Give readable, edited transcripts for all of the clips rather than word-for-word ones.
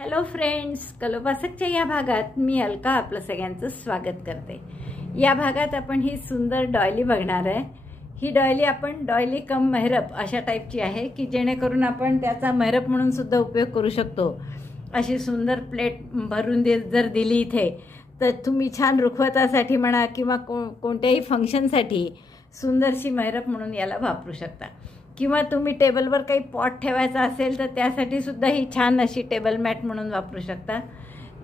Hello friends, कलोपासकच्या या भागात मी अलका आपलं सगळ्यांचं स्वागत करते। या भागात आपण ही सुंदर डॉयली बघणार आहे। ही डॉयली आपण डॉयली कम मेहरब अशा टाईपची आहे की जेणेकरून आपण त्याचा मेहरब म्हणून सुद्धा उपयोग करू शकतो। अशी सुंदर प्लेट भरून जर दिली इथे तर तुम्ही छान रुखवतासाठी म्हणा किंवा कोणत्याही फंक्शनसाठी सुंदरशी मेहरब म्हणून याला वापरू शकता। किंवा तुम्ही टेबलवर काही पॉट ठेवायचा असेल तर त्यासाठी सुद्धा ही छान अशी टेबल मॅट म्हणून वापरू शकता।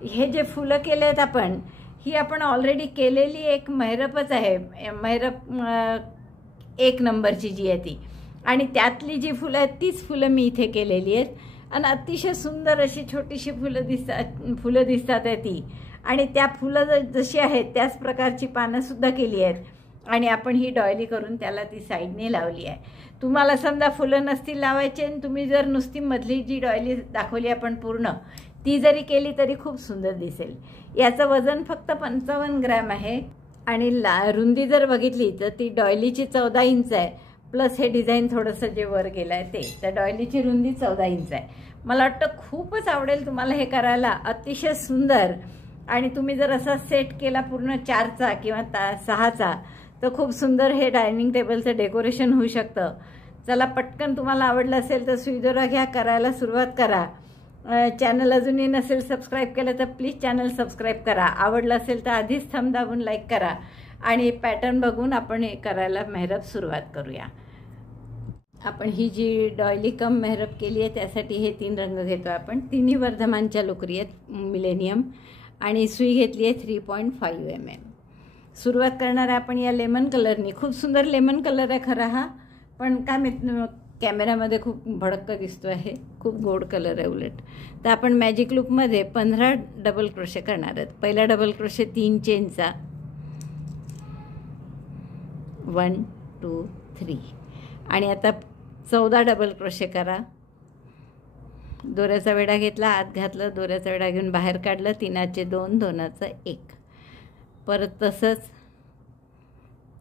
हे जे फुलं केलेत आपण, ही आपण ऑलरेडी केलेली एक मेहरबच आहे। मेहरब 1 नंबरची जी आहे ती, आणि त्यातली जी फुलं आहेत तीच फुलं मी इथे केलेली आहेत आणि अतिशय सुंदर अशी छोटीशी फुलं दिसतात आहे ती। आणि त्या फुलं जशी आहेत त्याच प्रकारची पानं सुद्धा केली आहेत आणि आपण ही डॉयली करून त्याला ती साईडने लावली आहे। तुम्हाला समजा फुलं नसतील लावायचे आणि तुम्ही जर नुसती मधली जी डॉयली दाखवली आपण पूर्ण ती जरी केली तरी खूप सुंदर दिसेल। याचं वजन फक्त 55 ग्रॅम आहे आणि रुंदी जर बघितली तर ती डॉयलीची 14 इंच आहे, प्लस हे डिझाईन थोडंसं जे वर गेलं आहे ते, तर डॉयलीची रुंदी 14 इंच आहे। मला वाटतं खूपच आवडेल तुम्हाला हे करायला, अतिशय सुंदर। आणि तुम्ही जर असा सेट केला पूर्ण 4चा किंवा 6चा तर खूप सुंदर हे डायनिंग टेबलचं डेकोरेशन होऊ शकतं। चला, पटकन तुम्हाला आवडलं असेल तर सुईदोरा घ्या, करायला सुरुवात करा। चॅनल अजूनही नसेल सबस्क्राईब केलं तर प्लीज चॅनल सबस्क्राईब करा। आवडलं असेल तर आधीच थंब दाबून लाईक करा आणि पॅटर्न बघून आपण हे करायला मेहरब सुरुवात करूया। आपण ही जी डॉयली कम मेहरब केली आहे त्यासाठी हे 3 रंग घेतो आपण। तिन्ही वर्धमानच्या लोकरी आहेत, मिलेनियम, आणि सुई घेतली आहे 3.5 mm। सुरुवात करणार आहे आपण या लेमन कलरनी। खूप सुंदर लेमन कलर आहे खरा हा, पण काय मी कॅमेऱ्यामध्ये खूप भडक दिसतो आहे, खूप गोड कलर आहे उलट। तर आपण मॅजिक लूपमध्ये 15 डबल क्रोशे करणार आहेत। पहिला डबल क्रोशे 3 चेनचा, 1 2 3, आणि आता 14 डबल क्रोशे करा। दोऱ्याचा वेढा घेतला, आत घातलं, दोऱ्याचा वेढा घेऊन बाहेर काढलं, 3चे 2, 2चा 1, परत तसंच।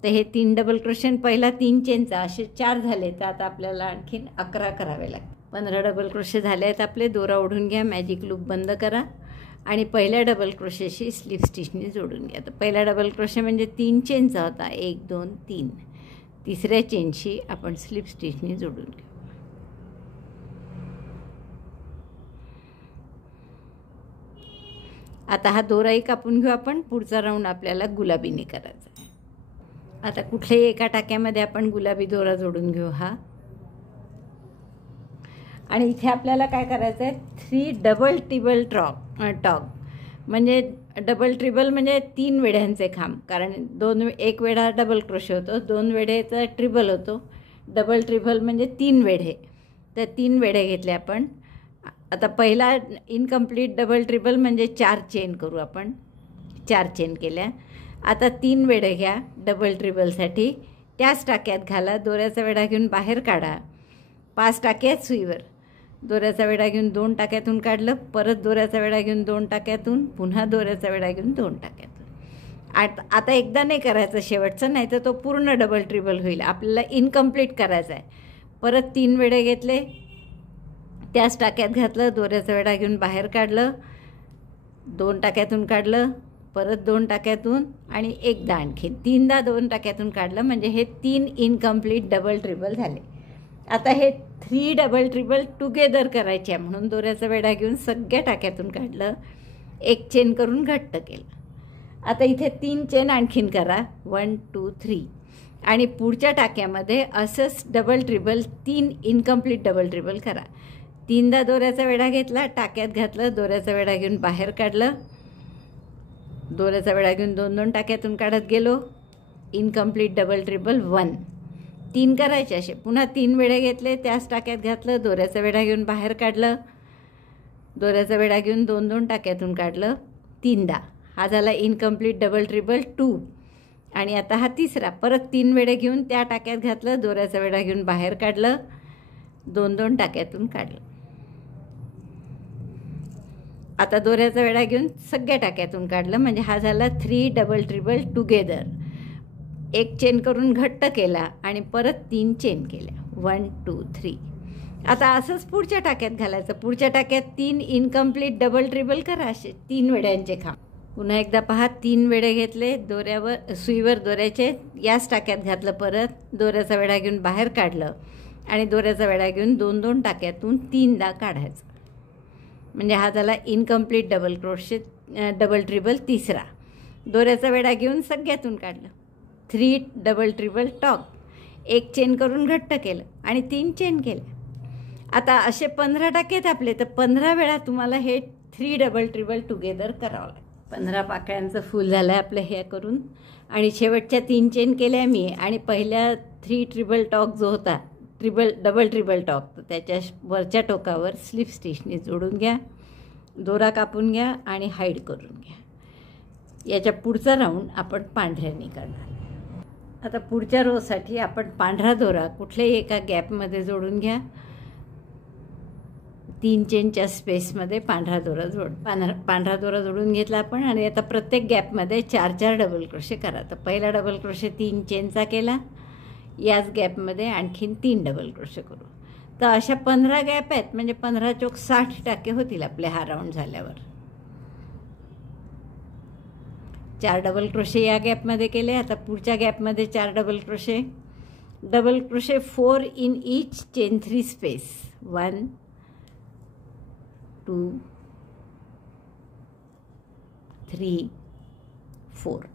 तर हे 3 डबल क्रोशे, पहिला 3 चेनचा, असे 4 झाले तर आता आपल्याला आणखीन 11 करावे लागतात। 15 डबल क्रोशे झाले आहेत आपले। दोरा ओढून घ्या, मॅजिक लूप बंद करा आणि पहिल्या डबल क्रोशेशी स्लिप स्टिचने जोडून घ्या। तर पहिला डबल क्रोशे म्हणजे 3 चेनचा होता, 1 2 3। तिसऱ्या चेनशी आपण स्लिप स्टिचने जोडून घेऊ। आता हा दोराही कापून घेऊ आपण। पुढचा राऊंड आपल्याला गुलाबीने करायचा आहे। आता कुठल्याही एका टाक्यामध्ये आपण गुलाबी दोरा जोडून घेऊ हा। आणि इथे आपल्याला काय करायचं आहे, 3 डबल ट्रिबल टॉग, म्हणजे डबल ट्रिबल म्हणजे 3 वेढ्यांचे खांब, कारण एक वेढा डबल क्रोशे होतो, 2 वेढेचा ट्रिबल होतो। डबल ट्रिबल म्हणजे 3 वेढे, तर 3 वेढे घेतले आपण। आता पहिला इनकम्प्लीट डबल ट्रिबल म्हणजे 4 चेन करू आपण। 4 चेन केल्या। आता 3 वेढे घ्या डबल ट्रिबलसाठी, त्याच टाक्यात घाला, दोऱ्याचा वेढा घेऊन बाहेर काढा। 5 टाके आहेत सुईवर, दोऱ्याचा वेढा घेऊन 2 टाक्यातून काढलं, परत दोऱ्याचा वेढा घेऊन 2 टाक्यातून, पुन्हा दोऱ्याचा वेढा घेऊन 2 टाक्यातून। आता एकदा नाही करायचं शेवटचं, नाही तर तो पूर्ण डबल ट्रिबल होईल, आपल्याला इनकम्प्लीट करायचं आहे। परत 3 वेढे घेतले, त्याच टाक्यात घातलं, दोऱ्याचा वेढा घेऊन बाहेर काढलं, 2 टाक्यातून काढलं, परत 2 टाक्यातून, आणि एकदा आणखी 3दा 2 टाक्यातून काढलं, म्हणजे हे 3 इनकम्प्लीट डबल ट्रिबल झाले। आता हे 3 डबल ट्रिबल टुगेदर करायचे आहे, म्हणून दोऱ्याचा वेढा घेऊन सगळ्या टाक्यातून काढलं, 1 चेन करून घट्ट केलं। आता इथे 3 चेन आणखीन करा, 1 2 3, आणि पुढच्या टाक्यामध्ये असंच डबल ट्रिबल 3 इनकम्प्लीट डबल ट्रिबल करा। 3दा दोऱ्याचा वेढा घेतला, टाक्यात घातलं, दोऱ्याचा वेढा घेऊन बाहेर काढलं, दोऱ्याचा वेढा घेऊन 2 टाक्यातून काढत गेलो, इनकम्प्लीट डबल ट्रिबल 1, 3 करायचे असे। पुन्हा 3 वेढे घेतले, त्याच टाक्यात घातलं, दोऱ्याचा वेढा घेऊन बाहेर काढलं, दोऱ्याचा वेढा घेऊन 2 टाक्यातून काढलं, 3दा। हा झाला इनकम्प्लीट डबल ट्रिबल 2। आणि आता हा तिसरा, परत 3 वेढे घेऊन त्या टाक्यात घातलं, दोऱ्याचा वेढा घेऊन बाहेर काढलं, 2 टाक्यातून काढलं। आता दोऱ्याचा वेढा घेऊन सगळ्या टाक्यातून काढलं, म्हणजे हा झाला 3 डबल ट्रिबल टुगेदर। 1 चेन करून घट्ट केला आणि परत 3 चेन केल्या, 1 2 3। आता असंच पुढच्या टाक्यात घालायचं. पुढच्या टाक्यात 3 इनकम्प्लीट डबल ट्रिबल करा, असे 3 वेड्यांचे खांब. पुन्हा एकदा पहा, 3 वेढे घेतले, दोऱ्यावर सुईवर दोऱ्याचे याच टाक्यात घातलं, परत दोऱ्याचा वेढा घेऊन बाहेर काढलं आणि दोऱ्याचा वेढा घेऊन 2-2 टाक्यातून 3दा काढायचं. म्हणजे हा झाला इनकम्प्लीट डबल क्रोशे डबल ट्रिबल तिसरा. दोऱ्याचा वेढा घेऊन सगळ्यातून काढलं, 3 डबल ट्रिबल टॉक, 1 चेन करून घट्ट केलं आणि 3 चेन केल्या. आता असे 15 टाकेत आपले, तर 15 वेळा तुम्हाला हे 3 डबल ट्रिबल टुगेदर करावं लागेल. 15 पाकळ्यांचं फूल झालं आहे आपलं हे करून. आणि शेवटच्या 3 चेन केल्या मी आणि पहिल्या 3 ट्रिबल टॉक जो होता डबल ट्रिबल टॉक, तर त्याच्या वरच्या टोकावर स्लिप स्टिचने जोडून घ्या, दोरा कापून घ्या आणि हाईड करून घ्या. याच्या पुढचा राऊंड आपण पांढऱ्याने करणार. आता पुढच्या रोसाठी आपण पांढरा दोरा कुठल्याही एका गॅपमध्ये जोडून घ्या. 3 चेनच्या स्पेसमध्ये पांढरा दोरा जोडून घेतला आपण. आणि आता प्रत्येक गॅपमध्ये 4-4 डबल क्रोशे करा. तर पहिला डबल क्रोशे 3 चेनचा केला, याच गॅपमध्ये आणखीन 3 डबल क्रोशे करू. तर अशा 15 गॅप आहेत, म्हणजे 15 चोक 60 टाके होतील आपले हा राऊंड झाल्यावर. 4 डबल क्रोशे या गॅपमध्ये केले. आता पुढच्या गॅपमध्ये 4 double crochet 4 in each chain 3 space. 1 2 3 4.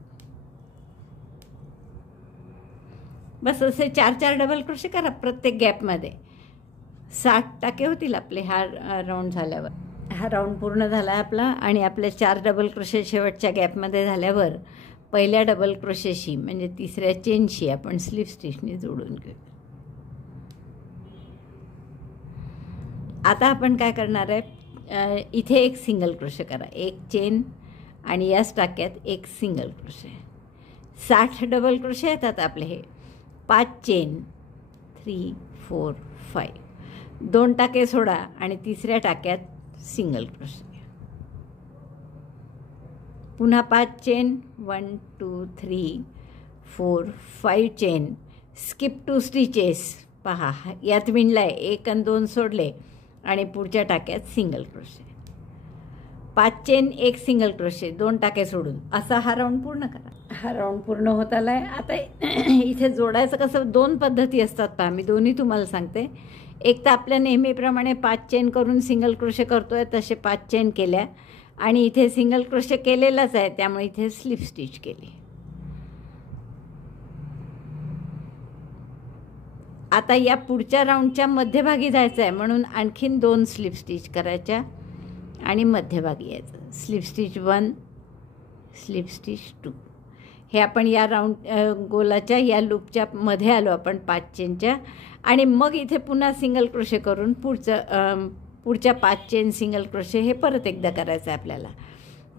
बस असे 4-4 डबल क्रोशे करा प्रत्येक गॅपमध्ये. 60 टाके होतील आपले हा राऊंड झाल्यावर. हा राऊंड पूर्ण झाला आपला. आणि आपले 4 डबल क्रोशे शेवटच्या गॅपमध्ये झाल्यावर पहिल्या डबल क्रोशेशी म्हणजे तिसऱ्या चेनशी आपण स्लिप स्टिचने जोडून घेऊ. आता आपण काय करणार आहे, इथे एक सिंगल क्रोशे करा, 1 चेन आणि याच टाक्यात 1 सिंगल क्रोशे. 60 डबल क्रोशे येतात आपले हे. 5 चेन 3 4 5, 2 टाके सोडा आणि तिसऱ्या टाक्यात सिंगल क्रोशे. पुन्हा 5 चेन 1 2 3 4 5 चेन, स्किप 2 स्टिचेस. पहा यात विणलाय, 1 आणि 2 सोडले आणि पुढच्या टाक्यात single crochet. 5 chain 1 single crochet, 2 टाके सोडून असा हा राऊंड पूर्ण करा. हा राऊंड पूर्ण होत आला आहे. आता इथे जोडायचं कसं, 2 पद्धती असतात पहा, मी दोन्ही तुम्हाला सांगते. एक तर आपल्या नेहमीप्रमाणे 5 चेन करून सिंगल क्रोशे करतोय तसे 5 चेन केल्या आणि इथे सिंगल क्रोशे केलेलाच आहे, त्यामुळे इथे स्लिप स्टिच केली. आता या पुढच्या राऊंडच्या मध्यभागी जायचं आहे, म्हणून आणखीन 2 स्लिप स्टिच करायच्या आणि मध्यभागी यायचं. Slip stitch 1, slip stitch 2. हे आपण या राऊंड गोलाच्या या लूपच्या मध्ये आलो आपण 5 चेनच्या. आणि मग इथे पुन्हा सिंगल क्रोशे करून पुढच्या 5 चेन सिंगल क्रोशे हे परत एकदा करायचं आहे आपल्याला.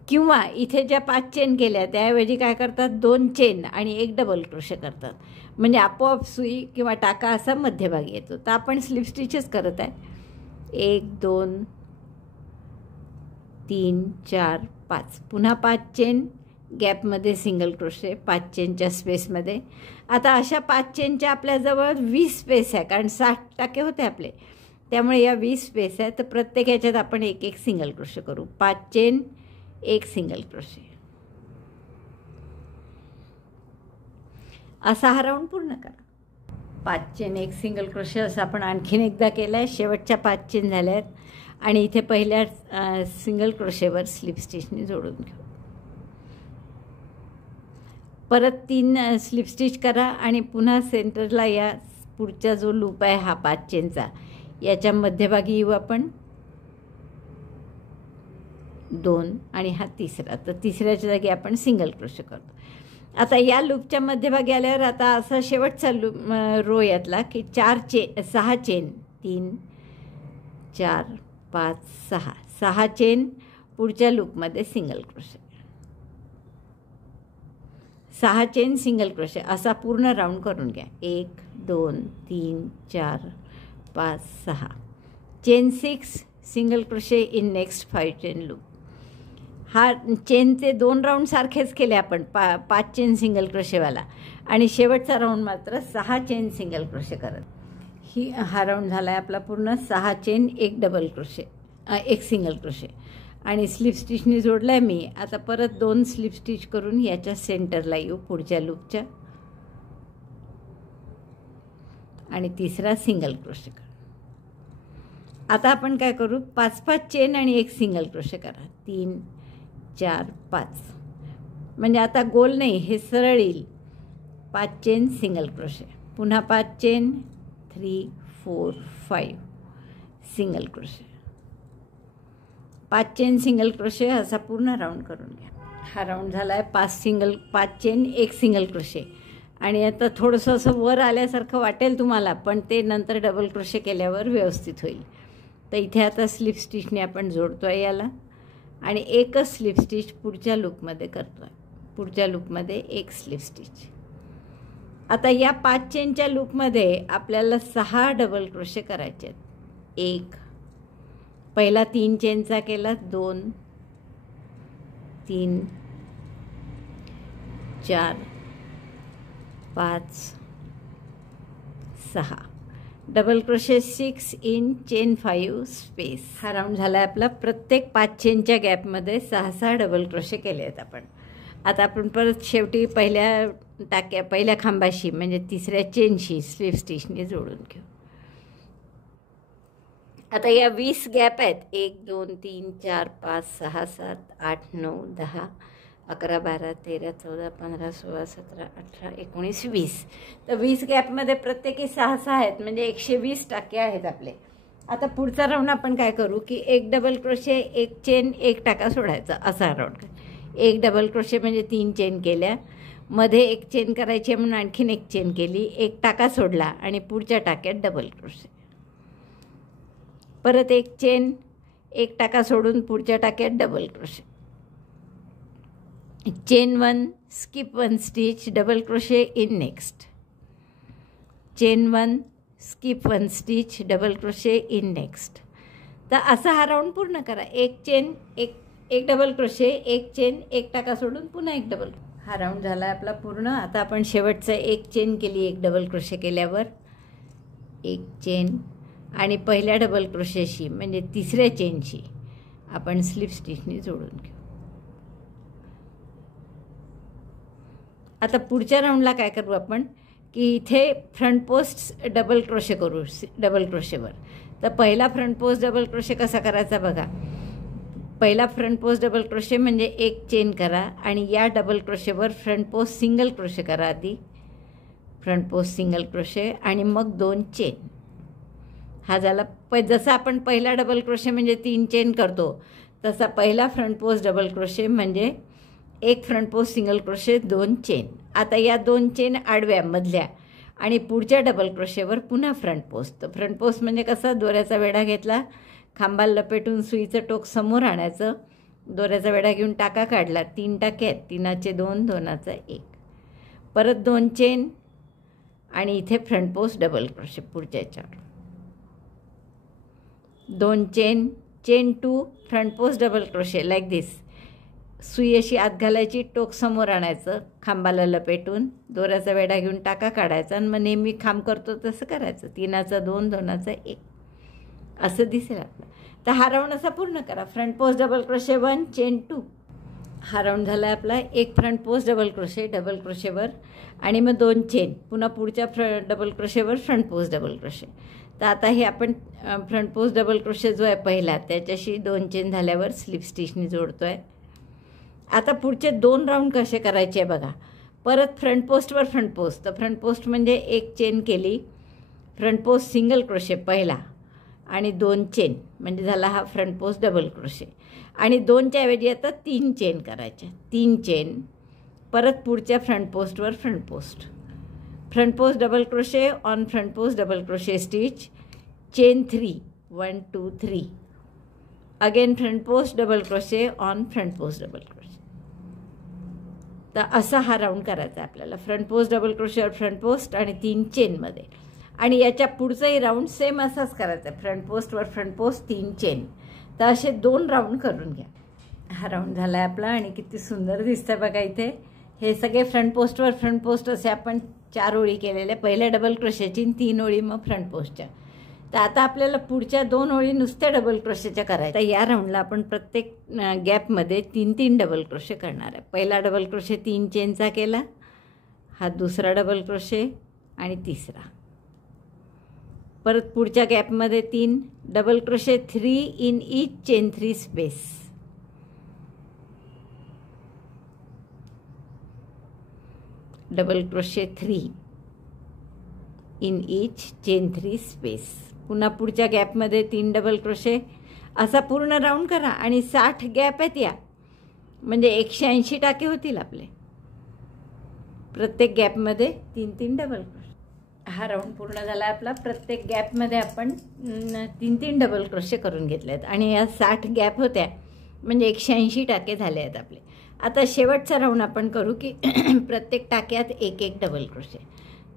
किंवा इथे ज्या 5 चेन केल्या त्याऐवजी काय करतात, 2 चेन आणि 1 डबल क्रोशे करतात, म्हणजे आपोआप सुई किंवा टाका असा मध्यभागी येतो. तर आपण स्लिप स्टिचेस करत आहे. 1 2 3 4 5, पुन्हा 5 चेन, गॅपमध्ये सिंगल क्रोशे 5 चेनच्या स्पेसमध्ये. आता अशा 5 चेनच्या आपल्याजवळ 20 स्पेस आहे, कारण 60 टाके होते आपले, त्यामुळे या 20 स्पेस आहे. तर प्रत्येक ह्याच्यात आपण 1 सिंगल क्रोशे करू. 5 चेन 1 सिंगल क्रोशे, असा हा राऊंड पूर्ण करा. 5 चेन 1 सिंगल क्रोशे असं आपण आणखीन एकदा केलं आहे. शेवटच्या 5 चेन झाल्या आहेत आणि इथे पहिल्या सिंगल क्रोशेवर स्लिप स्टिचने जोडून घेऊ. परत 3 स्लिप स्टिच करा आणि पुन्हा सेंटरला या पुढचा जो लूप आहे हा 5 चेनचा, याच्या मध्यभागी येऊ आपण 2 आणि हा तिसरा. तर तिसऱ्याच्या जागी आपण सिंगल क्रोशे करतो. आता या लूपच्या मध्यभागी आल्यावर आता असा शेवटचा रो यातला की 6 चेन 3 4 5 6 चेन पुढच्या लूपमध्ये single crochet, 6 chain single crochet असा पूर्ण राऊंड करून घ्या. 1 2 3 4 5 6 chain 6 single crochet in next 5 chain loop. हा चेनचे 2 राऊंड सारखेच केले आपण 5 चेन सिंगल क्रोशेवाला, आणि शेवटचा राऊंड मात्र 6 चेन सिंगल क्रोशे करत. हा राऊंड झाला आहे आपला पूर्ण 6 chain 1 double crochet 1 single crochet आणि स्लिप स्टिचने जोडला आहे मी. आता परत 2 स्लिप स्टिच करून याच्या सेंटरला येऊ पुढच्या लूपच्या आणि तिसरा सिंगल क्रोशे करा. आता आपण काय करू 5-5 चेन आणि 1 सिंगल क्रोशे करा. 3 4 5 म्हणजे आता गोल नाही, हे सरळ येईल. 5 चेन सिंगल क्रोशे, पुन्हा 5 chain 3 4 5 single crochet, 5 chain single crochet असा पूर्ण राऊंड करून घ्या. हा राऊंड झाला आहे 5 चेन 1 सिंगल क्रोशे. आणि आता थोडंसं असं वर आल्यासारखं वाटेल तुम्हाला, पण ते नंतर डबल क्रोशे केल्यावर व्यवस्थित होईल. तर इथे आता स्लिप स्टिचने आपण जोडतो आहे याला आणि एकच स्लिप स्टिच पुढच्या लूपमध्ये करतो आहे. पुढच्या लूपमध्ये 1 स्लिप स्टिच. आता या 5 चेनच्या लूपमध्ये आपल्याला 6 डबल क्रोशे करायचे आहेत. 1 पहिला 3 चेनचा केला, 2 3 4 5 6 double crochet 6 in chain 5 space. हा राऊंड झाला आहे आपला. प्रत्येक 5 चेनच्या गॅपमध्ये 6-6 डबल क्रोशे केले आहेत आपण. आता आपण परत शेवटी पहिल्या खांबाशी म्हणजे तिसऱ्या चेनशी स्लिप स्टिचने जोडून घेऊ. आता या 20 गॅप आहेत. 1 2 3 4 5 6 7 8 9 10 11 12 13 14 15 16 17 18 19 20. तर 20 गॅपमध्ये प्रत्येकी 6-6 आहेत म्हणजे 120 टाके आहेत आपले. आता पुढचा राऊंड आपण काय करू की 1 डबल क्रोशे 1 चेन 1 टाका सोडायचा असा राऊंड. 1 डबल क्रोशे म्हणजे 3 चेन केल्या, मध्ये 1 चेन करायची म्हणून आणखीन 1 चेन केली, 1 टाका सोडला आणि पुढच्या टाक्यात डबल क्रोशे. परत 1 चेन 1 टाका सोडून पुढच्या टाक्यात double crochet. Chain 1 skip 1 stitch double crochet in next. Chain 1 skip 1 stitch double crochet in next. तर असा हा राऊंड पूर्ण करा. 1 चेन 1 डबल क्रोशे 1 चेन 1 टाका सोडून पुन्हा 1 डबल. हा राऊंड झाला आहे आपला पूर्ण. आता आपण शेवटचा 1 चेन केली 1 डबल क्रोशे केल्यावर 1 चेन आणि पहिल्या डबल क्रोशेशी म्हणजे तिसऱ्या चेनशी आपण स्लिप स्टिचने जोडून घेऊ. आता पुढच्या राऊंडला काय करू आपण की इथे फ्रंट पोस्ट डबल क्रोशे करू डबल क्रोशेवर. तर पहिला फ्रंट पोस्ट डबल क्रोशे कसा करायचा बघा. पहिला फ्रंट पोस्ट डबल क्रोशे म्हणजे 1 चेन करा आणि या डबल क्रोशेवर फ्रंट पोस्ट सिंगल क्रोशे करा. आधी फ्रंट पोस्ट सिंगल क्रोशे आणि मग 2 चेन. हा झाला जसं आपण पहिला डबल क्रोशे म्हणजे 3 चेन करतो तसा पहिला फ्रंट पोस्ट डबल क्रोशे म्हणजे 1 front post single crochet 2 chain. आता या 2 चेन आडव्या मधल्या आणि पुढच्या डबल क्रोशेवर पुन्हा फ्रंट पोस्ट. फ्रंट पोस्ट म्हणजे कसा दोऱ्याचा वेढा घेतला, खांबाला लपेटून सुईचं टोक समोर आणायचं, दोऱ्याचा वेढा घेऊन टाका काढला, 3 टाके आहेत, 3चे 2 2चा 1, परत 2 चेन आणि इथे फ्रंट पोस्ट डबल क्रोशे पुढच्या याच्यावर 2 chain, chain 2 front post double crochet like this. सुई अशी आत घालायची, टोक समोर आणायचं, खांबाला लपेटून दोऱ्याचा वेढा घेऊन टाका काढायचा आणि मग नेहमी खांब करतो तसं करायचं. 3चा 2 2चा 1 असं दिसेल आपलं. तर हा राऊंड असा पूर्ण करा. Front post double crochet 1 chain 2. हा राऊंड झाला आहे आपला. 1 front post double crochet double क्रोशेवर आणि मग 2 चेन, पुन्हा पुढच्या डबल क्रोशेवर फ्रंट पोस्ट डबल क्रोशे. तर आता हे आपण फ्रंट पोस्ट डबल क्रोशे जो आहे पहिला त्याच्याशी 2 चेन झाल्यावर स्लिप स्टिचने जोडतो आहे. आता पुढचे 2 राऊंड कसे करायचे आहे बघा. परत फ्रंट पोस्टवर फ्रंट पोस्ट. तर फ्रंट पोस्ट म्हणजे 1 चेन केली, फ्रंट पोस्ट सिंगल क्रोशे पहिला आणि 2 चेन म्हणजे झाला हा फ्रंट पोस्ट डबल क्रोशे. आणि 2च्या ऐवजी आता 3 चेन करायच्या. 3 चेन, परत पुढच्या फ्रंट पोस्टवर front post, front post double crochet on front post double crochet stitch, chain 3 1 2 3, again front post double crochet on front post double crochet. तर असा हा राऊंड करायचा आपल्याला. फ्रंट पोस्ट डबल क्रोशेवर फ्रंट पोस्ट आणि 3 चेनमध्ये. आणि याच्या पुढचाही राऊंड सेम असाच करायचा आहे. फ्रंट पोस्टवर फ्रंट पोस्ट 3 चेन. तर असे 2 राऊंड करून घ्या. हा राऊंड झाला आहे आपला आणि किती सुंदर दिसतं बघा. इथे हे सगळे फ्रंट पोस्टवर फ्रंट पोस्ट असे आपण 4 ओळी केलेल्या पहिल्या डबल क्रोशेची 3 ओळी मग फ्रंट पोस्टच्या. तर आता आपल्याला पुढच्या 2 ओळी नुसत्या डबल क्रोशेच्या करायच्या. तर या राऊंडला आपण प्रत्येक गॅपमध्ये 3-3 डबल क्रोशे करणार आहे. पहिला डबल क्रोशे 3 चेनचा केला, हा दुसरा डबल क्रोशे आणि तिसरा. परत पुढच्या गॅपमध्ये 3 double crochet, 3 in each chain 3 space. Double crochet 3 in each chain 3 space. पुन्हा पुढच्या गॅपमध्ये 3 डबल क्रोशे. असा पूर्ण राऊंड करा आणि 60 गॅप आहेत या, म्हणजे 180 टाके होतील आपले. प्रत्येक गॅपमध्ये 3-3 डबल क्रोशे. हा राऊंड पूर्ण झाला आपला. प्रत्येक गॅपमध्ये आपण 3-3 डबल क्रोशे करून घेतले आहेत आणि या 60 गॅप होत्या, म्हणजे 180 टाके झाले आहेत आपले. आता शेवटचा राऊंड आपण करू की प्रत्येक टाक्यात 1-1 डबल क्रोशे.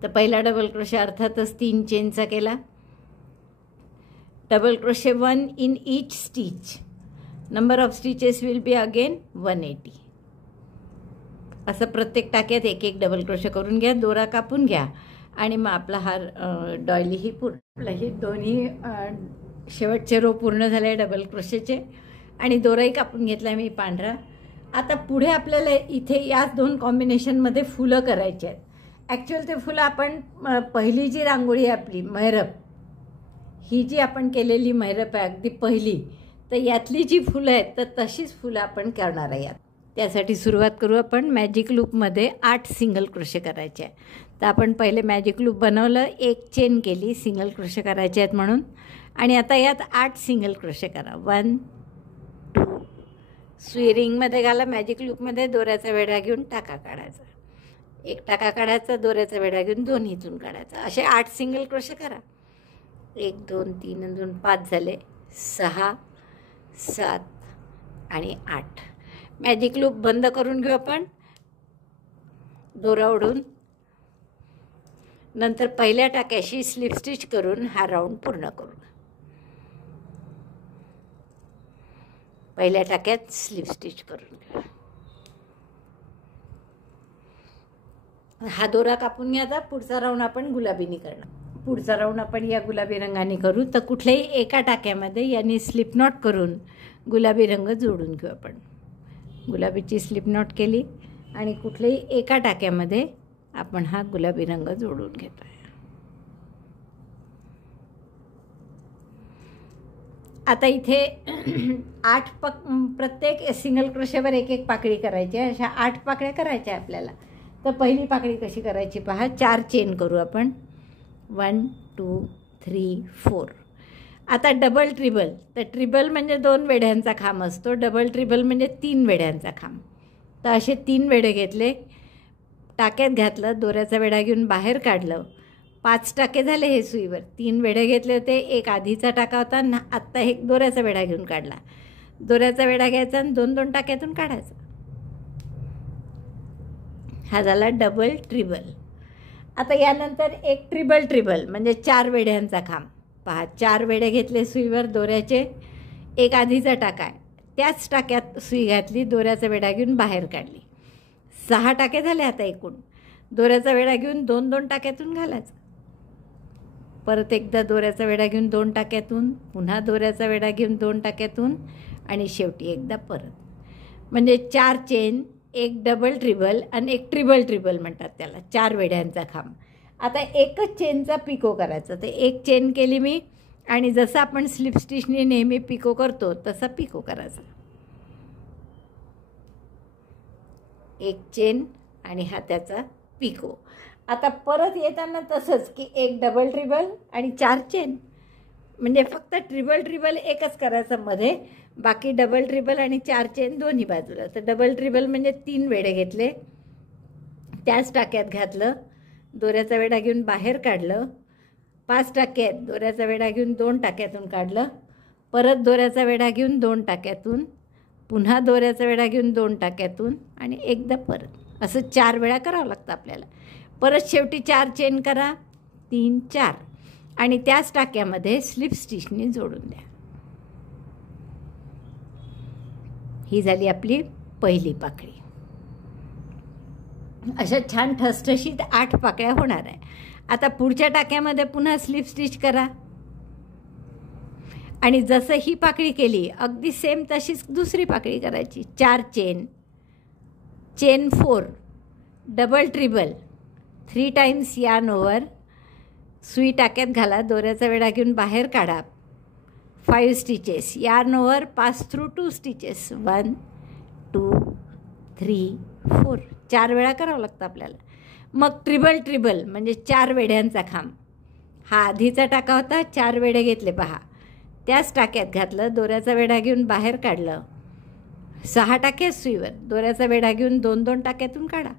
तर पहिला डबल क्रोशे अर्थातच 3 चेनचा केला. Double crochet 1 in each stitch. Number of stitches will be again 180. असं प्रत्येक टाक्यात 1-1 डबल क्रोशे करून घ्या. दोरा कापून घ्या आणि मग आपला हा डॉयली ही पूर्ण. आपलं ही दोन्ही शेवटचे रो पूर्ण झाले डबल क्रोशेचे आणि दोराही कापून घेतला मी पांढरा. आता पुढे आपल्याला इथे याच 2 कॉम्बिनेशनमध्ये फुलं करायची आहेत. ॲक्च्युअल ते फुलं आपण पहिली जी रांगोळी आहे आपली मेहरप, ही जी आपण केलेली मेहरप आहे अगदी पहिली, तर यातली जी फुलं आहेत तर तशीच फुलं आपण करणार आहे यात. त्यासाठी सुरुवात करू आपण. मॅजिक लूपमध्ये 8 सिंगल क्रोशे करायचे आहे. तर आपण पहिले मॅजिक लूप बनवलं, 1 चेन केली, सिंगल क्रोशे करायचे आहेत म्हणून. आणि आता यात 8 सिंगल क्रोशे करा. 1 2. सुई रिंगमध्ये घाला. मॅजिक लूपमध्ये दोऱ्याचा वेढा घेऊन टाका काढायचा. 1 टाका काढायचा, दोऱ्याचा वेढा घेऊन दोन्हीतून काढायचा. असे 8 सिंगल क्रोशे करा. 1 2 3 आणि 2 5 झाले. 6 7 आणि 8. मॅजिक लूप बंद करून घेऊ आपण दोरा ओढून. नंतर पहिल्या टाक्याशी स्लिप स्टिच करून हा राऊंड पूर्ण करू. पहिल्या टाक्यात स्लिप स्टिच करून घ्या. हा दोरा कापून घ्यायचा. पुढचा राऊंड आपण गुलाबीनी करणार. पुढचा राऊंड आपण या गुलाबी रंगाने करू. तर कुठल्याही एका टाक्यामध्ये यांनी स्लिप नॉट करून गुलाबी रंग जोडून घेऊ आपण. गुलाबीची स्लिप नॉट केली आणि कुठल्याही एका टाक्यामध्ये आपण हा गुलाबी रंग जोडून घेतो आहे. आता इथे 8 प्रत्येक सिंगल क्रोशेवर 1-1 पाकळी करायची आहे. अशा 8 पाकळ्या करायच्या आपल्याला. तर पहिली पाकळी कशी करायची पहा. 4 चेन करू आपण. 1 2 3 4. आता डबल ट्रिबल. तर ट्रिबल म्हणजे 2 वेढ्यांचा खांब असतो. डबल ट्रिबल म्हणजे 3 वेढ्यांचा खांब. तर असे 3 वेढे घेतले, टाक्यात घातलं, दोऱ्याचा वेढा घेऊन बाहेर काढलं. 5 टाके झाले हे सुईवर. 3 वेढे घेतले होते, एक आधीचा टाका होता, आत्ता एक दोऱ्याचा वेढा घेऊन काढला. दोऱ्याचा वेढा घ्यायचा आणि 2-2 टाक्यातून काढायचा. हा झाला डबल ट्रिबल. आता यानंतर एक ट्रिबल ट्रिबल म्हणजे 4 वेढ्यांचा खांब. पहा 4 वेढे घेतले सुईवर दोऱ्याचे, एक आधीचा टाका आहे, त्याच टाक्यात सुई घातली, दोऱ्याचा वेढा घेऊन बाहेर काढली. 6 टाके झाले आता एकूण. दोऱ्याचा वेढा घेऊन 2-2 टाक्यातून घालायचा. परत एकदा दोऱ्याचा वेढा घेऊन 2 टाक्यातून, पुन्हा दोऱ्याचा वेढा घेऊन 2 टाक्यातून आणि शेवटी एकदा परत. म्हणजे 4 चेन, एक डबल ट्रिबल आणि एक ट्रिबल ट्रिबल म्हणतात त्याला. 4 वेढ्यांचा खांब. आता एकच चेनचा पिको करायचा. ते 1 चेन केली मी आणि जसं आपण स्लिप स्टिचने नेहमी पिको करतो तसा पिको करायचा. 1 चेन आणि हा त्याचा पिको. आता परत येताना तसंच की 1 डबल ट्रिबल आणि 4 चेन. म्हणजे फक्त ट्रिबल ट्रिबल एकच करायचं मध्ये, बाकी डबल ट्रिबल आणि 4 चेन दोन्ही बाजूला. तर डबल ट्रिबल म्हणजे 3 वेढे घेतले, त्याच टाक्यात घातलं, दोऱ्याचा वेढा घेऊन बाहेर काढलं. 5 टाके आहेत, दोऱ्याचा वेढा घेऊन 2 टाक्यातून काढलं. परत दोऱ्याचा वेढा घेऊन 2 टाक्यातून, पुन्हा दोऱ्याचा वेढा घेऊन 2 टाक्यातून आणि एकदा परत. असं 4 वेळा करावं लागतं आपल्याला. परत शेवटी 4 चेन करा. 3 4 आणि त्याच टाक्यामध्ये स्लिप स्टिचने जोडून द्या. ही झाली आपली पहिली पाकळी. अशा छान ठसठशीत 8 पाकळ्या होणार आहे. आता पुढच्या टाक्यामध्ये पुन्हा स्लिप स्टिच करा आणि जसं ही पाकळी केली अगदी सेम तशीच दुसरी पाकळी करायची. 4 chain, chain 4, double treble, 3 times yarn over, सुई टाक्यात घाला, दोऱ्याचा वेढा घेऊन बाहेर काढा. 5 stitches, yarn over, pass through 2 stitches, 1 2 3 4, 4 वेळा करावं लागतं आपल्याला. मग ट्रिबल ट्रिबल म्हणजे 4 वेढ्यांचा खांब. हा आधीचा टाका होता, 4 वेढे घेतले पहा, त्याच टाक्यात घातलं, दोऱ्याचा वेढा घेऊन बाहेर काढलं. 6 टाके सुईवर, दोऱ्याचा वेढा घेऊन 2-2 टाक्यातून काढा.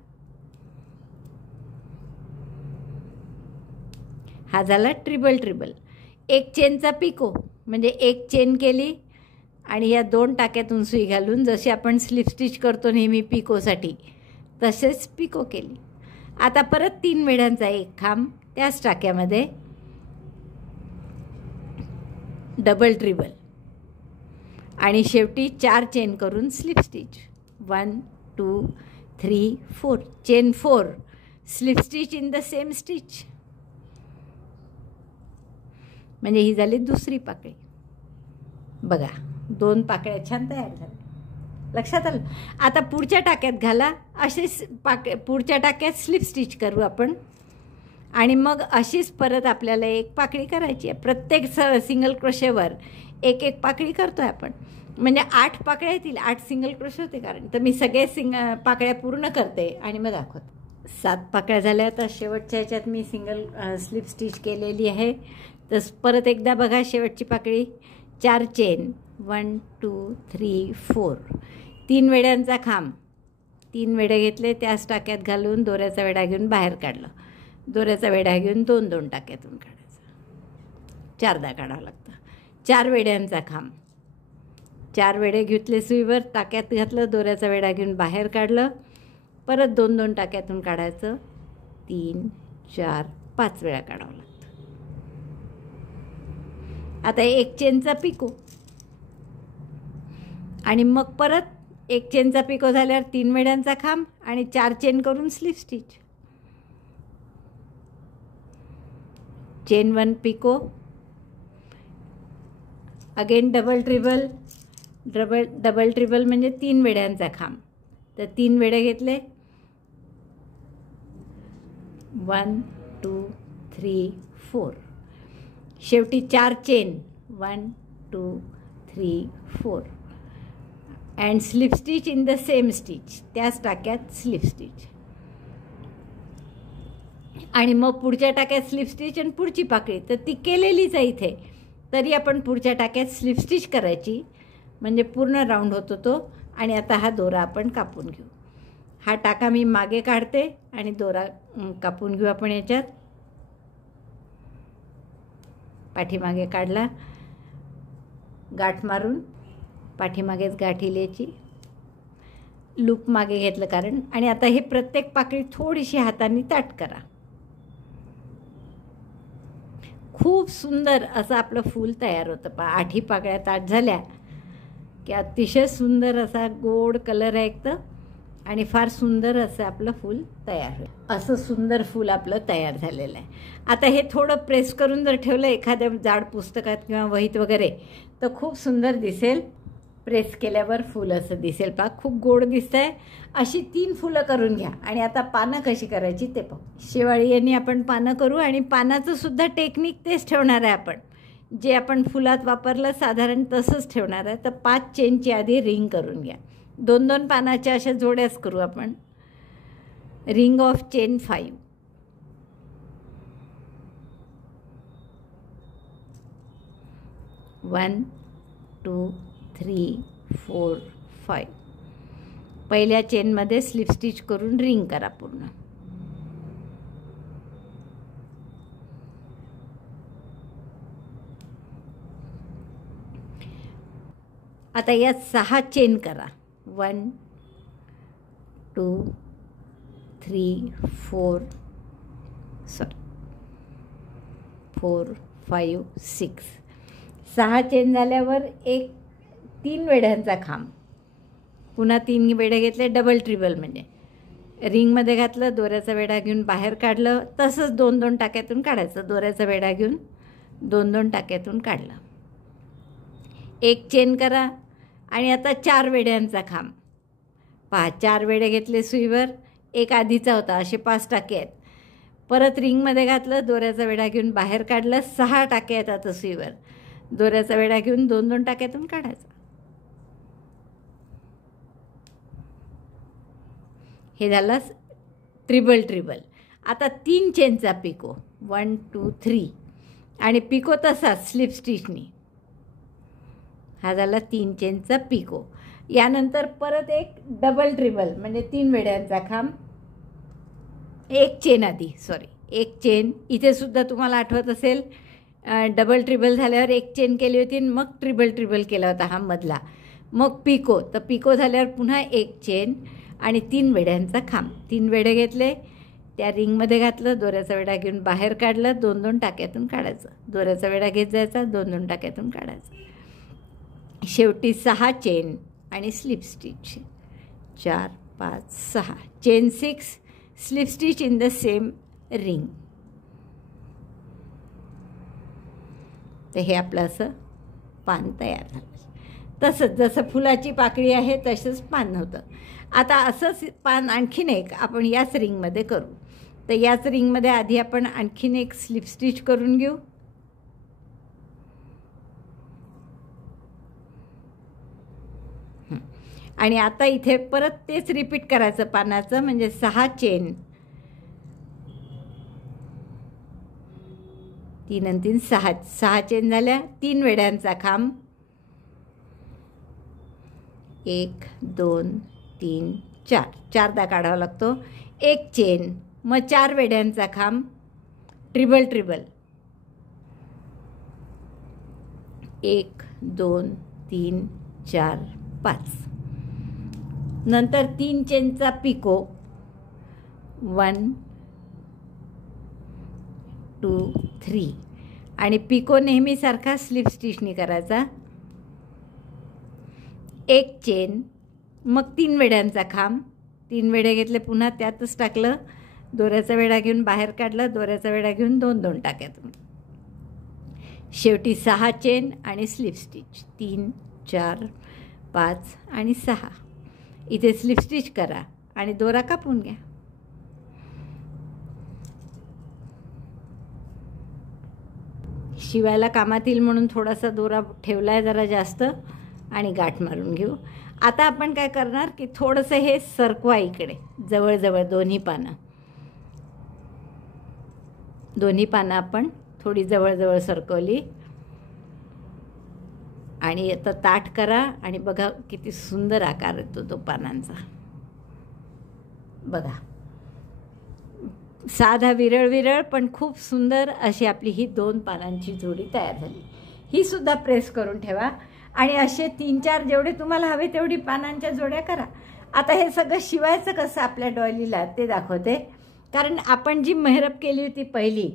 हा झाला ट्रिबल ट्रिबल. 1 चेनचा पिको म्हणजे 1 चेन केली आणि या 2 टाक्यातून सुई घालून जशी आपण स्लिप स्टिच करतो नेहमी पिकोसाठी तसेच पिको केली. आता परत 3 वेढ्यांचा एक खांब, त्याच टाक्यामध्ये डबल ट्रिबल आणि शेवटी 4 चेन करून slip stitch. 1 2 3 4, chain 4, slip stitch in the same stitch. म्हणजे ही झाली दुसरी पाकळी. बघा 2 पाकळ्या छान तयार झाल्या. लक्षात आलं. आता पुढच्या टाक्यात घाला, असेच पुढच्या टाक्यात स्लिप स्टिच करू आपण आणि मग अशीच परत आपल्याला एक पाकळी करायची आहे. प्रत्येक सिंगल क्रोशेवर एक एक पाकळी करतो आहे आपण. म्हणजे 8 पाकळ्या येतील, 8 सिंगल क्रोशे होते. कारण तर मी सगळे पाकळ्या पूर्ण करते आणि मग दाखवते. 7 पाकळ्या झाल्या. तर शेवटच्या ह्याच्यात मी सिंगल स्लिप स्टिच केलेली आहे. तर परत एकदा बघा शेवटची पाकळी. 4 चेन, 1 2 3 4, 3 वेड्यांचा खांब, 3 वेढे घेतले, त्याच टाक्यात घालून दोऱ्याचा वेढा घेऊन बाहेर काढलं. दोऱ्याचा वेढा घेऊन 2-2 टाक्यातून काढायचं. 4दा काढावं लागतं. 4 वेड्यांचा खांब, 4 वेढे घेतले सुईवर, टाक्यात घातलं, दोऱ्याचा वेढा घेऊन बाहेर काढलं, परत 2-2 टाक्यातून काढायचं. 3 4 5 वेळा काढावं लागतं. आता 1 चेनचा पिको आणि मग परत 1 चेनचा पिको झाल्यावर 3 वेड्यांचा खांब आणि 4 चेन करून slip stitch. Chain 1 picot, again double treble, double treble म्हणजे 3 वेड्यांचा खांब. तर 3 वेढे घेतले, 1 2 3 4, शेवटी 4 chain, 1 2 3 4 and slip stitch in the same stitch, त्याच टाक्यात स्लिप स्टिच. आणि मग पुढच्या टाक्यात स्लिप स्टिच आणि पुढची पाकळी. तर ती केलेलीच आहे इथे, तरी आपण पुढच्या टाक्यात स्लिप स्टिच करायची म्हणजे पूर्ण राऊंड होतो तो. आणि आता हा दोरा आपण कापून घेऊ. हा टाका मी मागे काढते आणि दोरा कापून घेऊ आपण याच्यात. पाठीमागे काढला, गाठ मारून पाठीमागेच गाठी लिहायची, लूप मागे घेतलं कारण. आणि आता हे प्रत्येक पाकळी थोडीशी हाताने ताट करा. खूप सुंदर असं आपलं फूल तयार होतं. 8 पाकळ्या ताट झाल्या की अतिशय सुंदर असा गोड कलर आहे एक तर, आणि फार सुंदर असं आपलं फूल तयार होईल. असं सुंदर फूल आपलं तयार झालेलं आहे. आता हे थोडं प्रेस करून जर ठेवलं एखाद्या जाड पुस्तकात किंवा वहीत वगैरे तर खूप सुंदर दिसेल. प्रेस केल्यावर फूल असं दिसेल पहा, खूप गोड दिसतं आहे. अशी 3 फुलं करून घ्या. आणि आता पानं कशी करायची ते पाहू. शेवाळी यांनी आपण पानं करू आणि पानाचं सुद्धा टेक्निक तेच ठेवणार आहे आपण, जे आपण फुलात वापरलं साधारण तसंच ठेवणार आहे. तर 5 चेनची आधी रिंग करून घ्या. 2-2 पानाच्या अशा जोड्याच करू आपण. Ring of chain 5. वन 2 3 4 5. पहिल्या चेनमध्ये स्लिप स्टिच करून रिंग करा पूर्ण. आता यात 6 चेन करा. 1 2 3 4 5 6. 6 चेन झाल्यावर 3 वेढ्यांचा खांब, पुन्हा 3 वेढे घेतले, डबल ट्रिबल म्हणजे रिंगमध्ये घातलं, दोऱ्याचा वेढा घेऊन बाहेर काढलं, तसंच 2-2 टाक्यातून काढायचं. दोऱ्याचा वेढा घेऊन 2-2 टाक्यातून काढलं. एक चेन करा आणि आता 4 वेड्यांचा खांब. पहा, 4 वेढे घेतले सुईवर, एक आधीचा होता, असे 5 टाके आहेत. परत रिंगमध्ये घातलं, दोऱ्याचा वेढा घेऊन बाहेर काढलं, 6 टाके आहेत आता सुईवर. दोऱ्याचा वेढा घेऊन 2-2 टाक्यातून काढायचा. हे झालं ट्रिबल. आता 3 चेनचा पिको, 1 2 3, आणि पिको तसाच स्लिप स्टिचनी. हा झाला 3 चेनचा पिको. यानंतर परत एक डबल ट्रिबल म्हणजे 3 वेड्यांचा खांब. एक चेन आधी, एक चेन. इथे सुद्धा तुम्हाला आठवत असेल, डबल ट्रिबल झाल्यावर एक चेन केली होती आणि मग ट्रिबल केला होता हा मधला. मग पिको, तर पिको झाल्यावर पुन्हा एक चेन आणि 3 वेड्यांचा खांब. 3 वेढे घेतले, त्या रिंगमध्ये घातलं, दोऱ्याचा वेढा घेऊन बाहेर काढलं, 2-2 टाक्यातून काढायचं. दोऱ्याचा वेढा घेत जायचा, 2-2 टाक्यातून काढायचं. शेवटी 6 चेन आणि slip stitch. 4 5 6 chain 6, slip stitch in the same ring. तर हे आपलं असं पान तयार झालं. तसंच जसं फुलाची पाकळी आहे तसंच पान होतं. आता असंच पान आणखीन एक आपण याच रिंगमध्ये करू. तर याच रिंगमध्ये आधी आपण आणखीन एक स्लिप स्टिच करून घेऊ. आणि आता इथे परत तेच रिपीट करायचं पानाचं, म्हणजे 6 चेन, 3 आणि 3 6 चेन झाल्या. 3 वेड्यांचा खांब, 1 2 3 4, 4दा काढावा लागतो. एक चेन, मग 4 वेड्यांचा खांब, ट्रिबल 1 2 3 4 5. नंतर 3 चेनचा पिको, 1 2 3, आणि पिको नेहमीसारखा स्लिप स्टिचनी करायचा. एक चेन, मग 3 वेड्यांचा खांब. 3 वेढे घेतले, पुन्हा त्यातच टाकलं, दोऱ्याचा वेढा घेऊन बाहेर काढलं, दोऱ्याचा वेढा घेऊन 2-2 टाक्यातून. शेवटी 6 चेन आणि स्लिप स्टिच. 3 4 5 आणि 6. इथे स्लिप स्टिच करा आणि दोरा कापून घ्या. शिवायला कामात येईल म्हणून थोडासा दोरा ठेवला आहे जरा जास्त, आणि गाठ मारून घेऊ. आता आपण काय करणार की थोडंसं हे सरकवा इकडे, जवळजवळ दोन्ही पानं आपण थोडी जवळजवळ सरकवली. आणि आता ताठ करा आणि बघा किती सुंदर आकार येतो तो पानांचा. बघा, साधा विरळ पण खूप सुंदर अशी आपली ही 2 पानांची जोडी तयार झाली. ही सुद्धा प्रेस करून ठेवा आणि असे 3-4 जेवढे तुम्हाला हवे तेवढी पानांच्या जोड्या करा. आता हे सगळं शिवायचं कसं आपल्या डॉलीला ते दाखवते. कारण आपण जी मेहरप केली होती पहिली,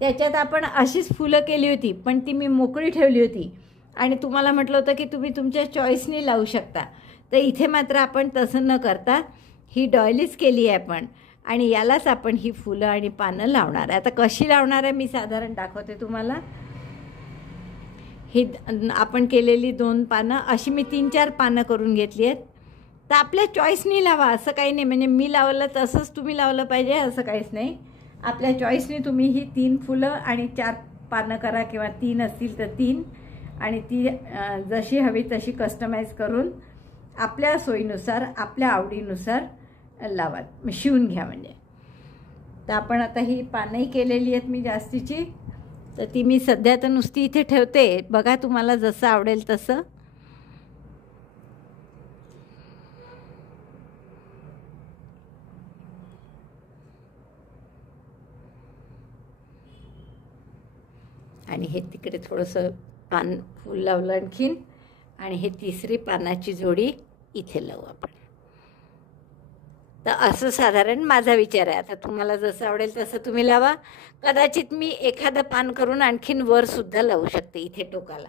त्याच्यात आपण अशीच फुलं केली होती, पण ती मी मोकळी ठेवली होती आणि तुम्हाला म्हटलं होतं की तुम्ही तुमच्या चॉईसनी लावू शकता. तर इथे मात्र आपण तसं न करता ही डॉलीच केली आहे आपण, आणि यालाच आपण ही फुलं आणि पानं लावणार आहे. आता कशी लावणार आहे मी साधारण दाखवते तुम्हाला. ही आपण केलेली 2 पानं अशी मी 3-4 पानं करून घेतली आहेत. तर आपल्या चॉईसनी लावा, असं काही नाही, म्हणजे मी लावलं तसंच तुम्ही लावलं पाहिजे असं काहीच नाही. आपल्या चॉईसनी तुम्ही ही 3 फुलं आणि 4 पानं करा, किंवा 3 असतील तर 3, आणि ती जशी हवी तशी कस्टमाइज करून आपल्या सोयीनुसार आपल्या आवडीनुसार लावा, शिवून घ्या म्हणजे. तर आपण आता ही पानंही केलेली आहेत मी जास्तीची, तर ती मी सध्या तर नुसती इथे ठेवते. बघा तुम्हाला जसं आवडेल तसं. आणि हे तिकडे थोडंसं पान फूल लावलं आणखीन, आणि हे 3री पानाची जोडी इथे लावू आपण. तर असं साधारण माझा विचार आहे. आता तुम्हाला जसं आवडेल तसं तुम्ही लावा. कदाचित मी एखादं पान करून आणखीन वरसुद्धा लावू शकते इथे टोकाला.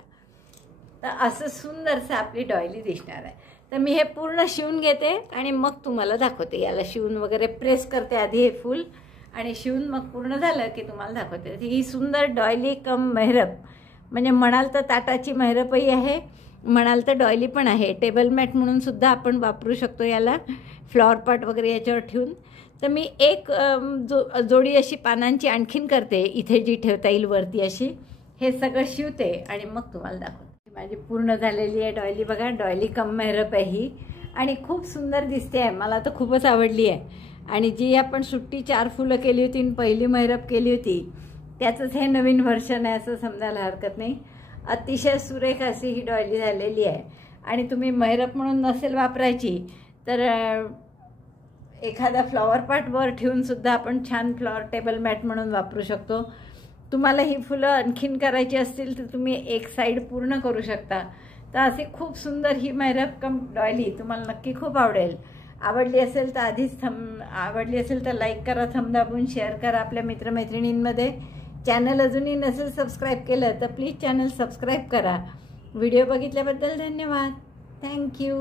तर असं सुंदरसं आपली डॉयली दिसणार आहे. तर तर मी हे पूर्ण शिवून घेते आणि मग तुम्हाला दाखवते. याला शिवून वगैरे प्रेस करते आधी हे फूल आणि शिवून मग पूर्ण झालं की तुम्हाला दाखवते. ही सुंदर डॉयली कम मेहरब, म्हणजे म्हणाल तर ताटाची मेहरबही आहे, म्हणाल तर डॉयली पण आहे. टेबल मॅट म्हणून सुद्धा आपण वापरू शकतो याला, फ्लॉवर पॉट वगैरे याच्यावर ठेवून. तर मी एक जोडी अशी पानांची आणखीन करते इथे जी ठेवता येईल वरती अशी. हे सगळं शिवते आणि मग तुम्हाला दाखवते. माझी पूर्ण झालेली आहे डॉयली. बघा, डॉयली कम मेहरब आहे ही आणि खूप सुंदर दिसते आहे. मला तर खूपच आवडली आहे. आणि जी आपण सुट्टी 4 फुलं केली होती आणि पहिली मेहरब केली होती त्याचंच हे नवीन व्हर्शन आहे असं समजायला हरकत नाही. अतिशय सुरेख अशी ही डॉयली झालेली आहे. आणि तुम्ही मेहरब म्हणून नसेल वापरायची तर एखादा फ्लॉवर पॉट वर ठेवून सुद्धा आपण छान फ्लॉवर टेबल मॅट म्हणून वापरू शकतो. तुम्हाला ही फुलं आणखीन करायची असतील तर तुम्ही एक साईड पूर्ण करू शकता. तर असे खूप सुंदर ही मेहरब कम डॉयली तुम्हाला नक्की खूप आवडेल. आवडली असेल तर लाईक करा, थंब दाबून शेअर करा आपल्या मित्रमैत्रिणींमध्ये. चॅनल अजूनही नसेल सबस्क्राईब केलं तर प्लीज चॅनल सबस्क्राईब करा. व्हिडिओ बघितल्याबद्दल धन्यवाद. थँक्यू.